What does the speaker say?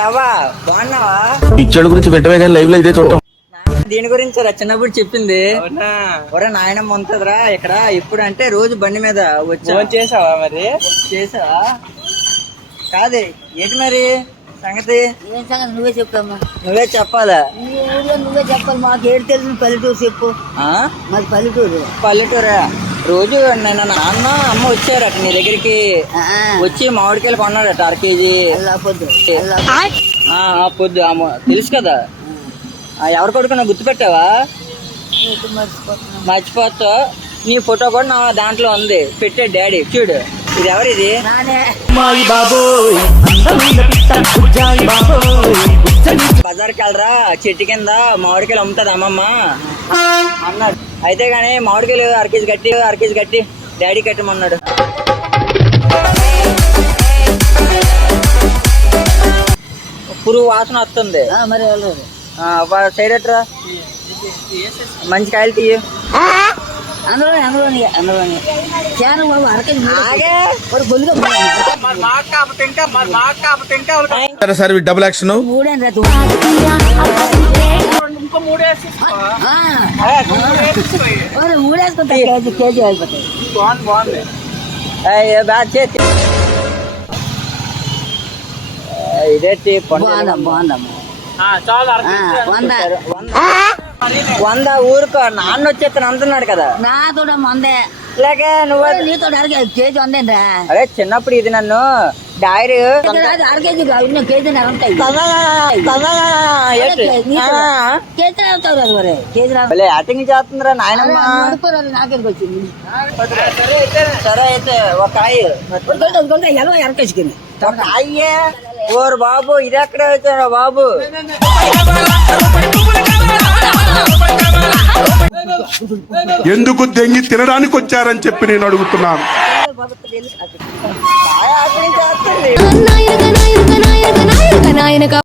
అవ్వా బాగున్నావా? పిచ్చోడి గురించి పెట్టవే కానీ లైవ్ లో ఇదే చూడటం. దీని గురించి చిన్నప్పుడు చెప్పింది. ఒరే నాయనమ్మ ఉంటదిరా ఇక్కడ ఇప్పుడు అంటే రోజు బండి మీద వచ్చా. చేసావా మరి? చేసావా? కాదే ఏంటి మరి సంగతి? ఏం సంగతి నువ్వే చెప్పమ్మా. నువ్వే చెప్పాలా? నువ్వే చెప్పాలి. మాకు ఏడు తెలిసిన పల్లెటూరు చెప్పు. మాది పల్లెటూరు. పల్లెటూరా? రోజు నేను నాన్న అమ్మ వచ్చారట నీ దగ్గరికి. వచ్చి మామిడికాయలు కొన్నాడట 1 కేజీ. పొద్దు పొద్దు తెలుసు కదా. ఎవరు కొడుకున్నా గుర్తుపెట్టావా? మర్చిపోతా. నీ ఫోటో కూడా నా దాంట్లో ఉంది. పెట్టే డాడీ చూడు. ఇది ఎవరిది? బజార్కి వెళ్ళరా చెట్టు కింద మామిడికాయలు అమ్ముతుంది అమ్మమ్మ అన్నాడు. అయితే గానీ మామిడికాయలు 1 కేజీ కట్టి డాడీ కట్టమన్నాడు. పురుగు వాసన వస్తుంది. మరి సైడ్ అట్రా మంచి కాయలు తీయ. అందులోని చాలా బాబు అరకేజీ సరే డబుల్ యాక్షన్ మూడేంద్ర మూడేసుకుంటా. కేజీ అయిపోతాయి. బాగుంది. ఇదేంటి బాగుందమ్మా. 100 ఊరుకో. నాన్న వచ్చేస్తాను అంటున్నాడు కదా. నాతో వందే లేక నువ్వు నీతో కేజీ వందేంద్రా. అరే చిన్నప్పుడు ఇది నన్ను డైరీ 1 కేజీ కేజీ ఉంటాయి. కేజీ అవుతావు కదా మరి. కేజీ యాటింగ్ చేస్తుందిరా నాయనమ్మ. నాకేందుకు వచ్చింది. సరే అయితే ఒక కాయ ఎలా అరకేసుకుని ఒక కాయే. ఓరు బాబు ఇది ఎక్కడ వచ్చారా బాబు? ఎందుకు దెంగి తినడానికి వచ్చారని చెప్పి నేను అడుగుతున్నాను. కాయ యాటింగ్ చేస్తుంది.